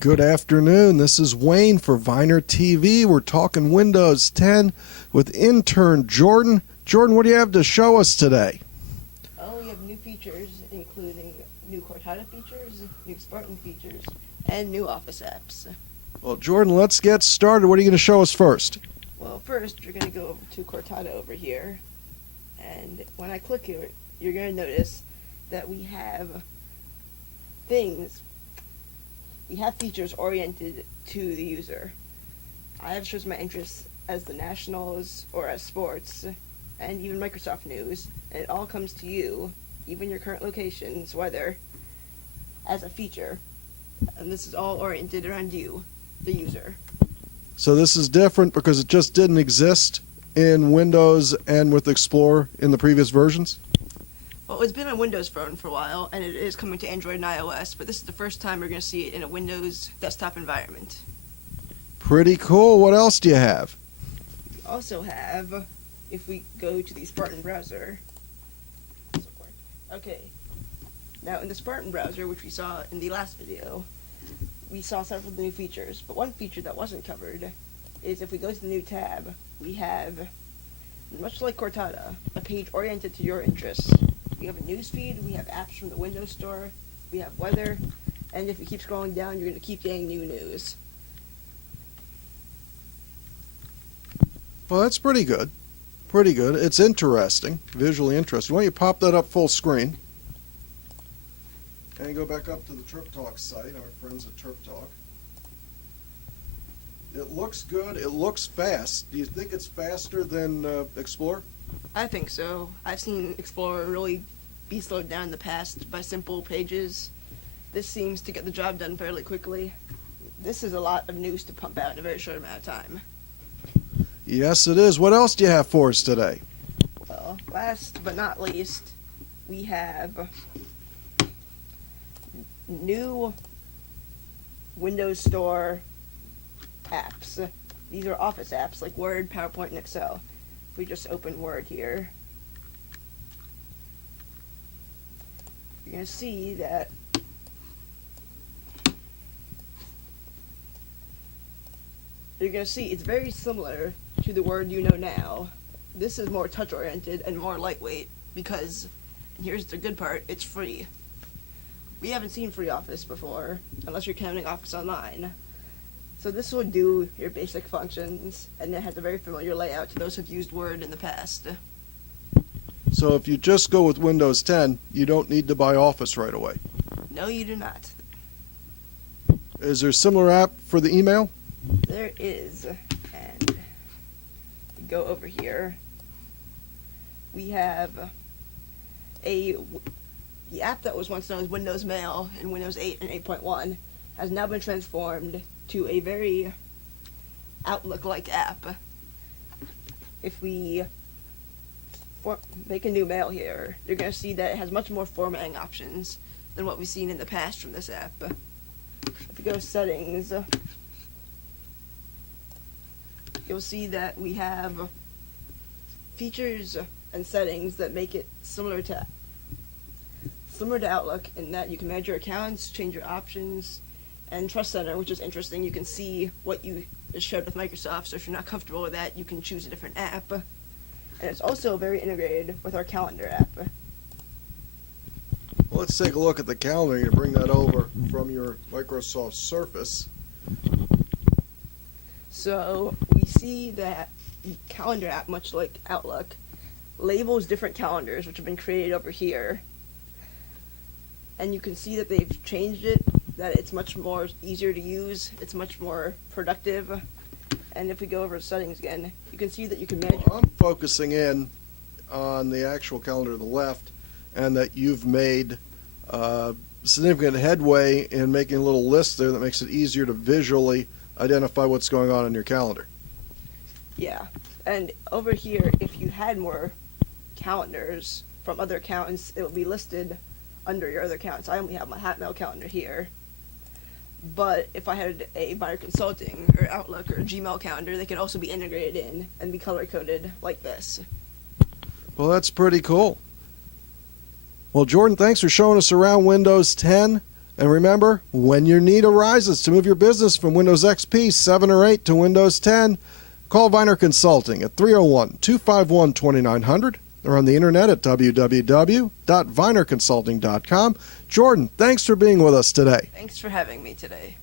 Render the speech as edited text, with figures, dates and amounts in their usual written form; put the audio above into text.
Good afternoon. This is Wayne for Viner TV. We're talking Windows 10 with Intern Jordan. Jordan, what do you have to show us today? Oh, we have new features, including new Cortana features, new Spartan features, and new Office apps. Well, Jordan, let's get started. What are you going to show us first? Well, first, you're going to go over to Cortana over here, and when I click here, you're going to notice that we have features oriented to the user. I have shows my interests as the Nationals or as sports, and even Microsoft News, and it all comes to you, even your current location's weather, as a feature. And this is all oriented around you, the user. So this is different because it just didn't exist in Windows and with Explorer in the previous versions? Well, it's been on Windows Phone for a while, and it is coming to Android and iOS, but this is the first time we're going to see it in a Windows desktop environment. Pretty cool. What else do you have? We also have, if we go to the Spartan browser, okay, now in the Spartan browser, which we saw in the last video, we saw several of the new features, but one feature that wasn't covered is if we go to the new tab, we have, much like Cortana, a page oriented to your interests. We have a news feed, we have apps from the Windows Store, we have weather, and if you keep scrolling down, you're going to keep getting new news. Well, that's pretty good. Pretty good. It's interesting, visually interesting. Why don't you pop that up full screen? And go back up to the Trip Talk site, our friends at Trip Talk. It looks good. It looks fast. Do you think it's faster than Explorer? I think so. I've seen Explorer really be slowed down in the past by simple pages. This seems to get the job done fairly quickly. This is a lot of news to pump out in a very short amount of time. Yes, it is. What else do you have for us today? Well, last but not least, we have new Windows Store apps. These are Office apps like Word, PowerPoint, and Excel. If we just open Word here, you're going to see that it's very similar to the Word you know now. This is more touch-oriented and more lightweight because, and here's the good part, it's free. We haven't seen free Office before, unless you're counting Office Online. So this will do your basic functions, and it has a very familiar layout to those who've used Word in the past. So if you just go with Windows 10, you don't need to buy Office right away. No, you do not. Is there a similar app for the email? There is, and we go over here. We have the app that was once known as Windows Mail in Windows 8 and 8.1 has now been transformed to a very Outlook-like app. If we make a new mail here, you're going to see that it has much more formatting options than what we've seen in the past from this app. If we go to settings, you'll see that we have features and settings that make it similar to Outlook in that you can manage your accounts, change your options, and Trust Center, which is interesting. You can see what you shared with Microsoft, so if you're not comfortable with that, you can choose a different app. And it's also very integrated with our calendar app. Well, let's take a look at the calendar. You bring that over from your Microsoft Surface. So we see that the calendar app, much like Outlook, labels different calendars, which have been created over here. And you can see that they've changed it, that it's much more easier to use, it's much more productive. And if we go over to settings again, you can see that you can manage. I'm focusing in on the actual calendar to the left, and that you've made significant headway in making a little list there that makes it easier to visually identify what's going on in your calendar. Yeah, and over here, if you had more calendars from other accounts, it will be listed under your other accounts. I only have my Hotmail calendar here. But if I had a Buyer Consulting or Outlook or a Gmail calendar, they could also be integrated in and be color-coded like this. Well, that's pretty cool. Well, Jordan, thanks for showing us around Windows 10 And remember, when your need arises to move your business from Windows XP 7 or 8 to Windows 10, call Viner Consulting at 301-251-2900 or on the internet at www.vinerconsulting.com. Jordan, thanks for being with us today. Thanks for having me today.